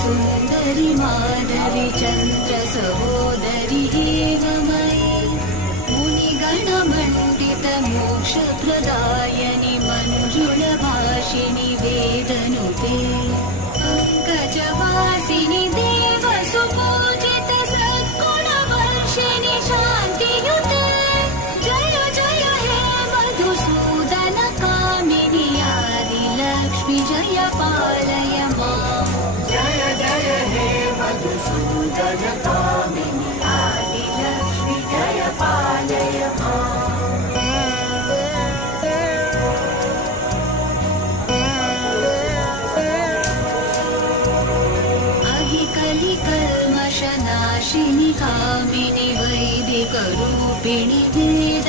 सुन्दरि माधवि चन्द्र सहोदरि हेममयि मुनिगणमण्डित मोक्षप्रदायनि मञ्जुलभाषिणि वेदनुते पंकजवासिनि देवसुपूजित सद्गुणवर्षिणि शान्तियुते जय जय हे मधुसूदन कामिनि आदिलक्ष्मि जय पालय माम् जय जय हे मधुसूदन कामिनि आदिलक्ष्मि जय पालय माम् कलिकल्मषनाशिनि कामिनि वैदिकरूपिणि वेद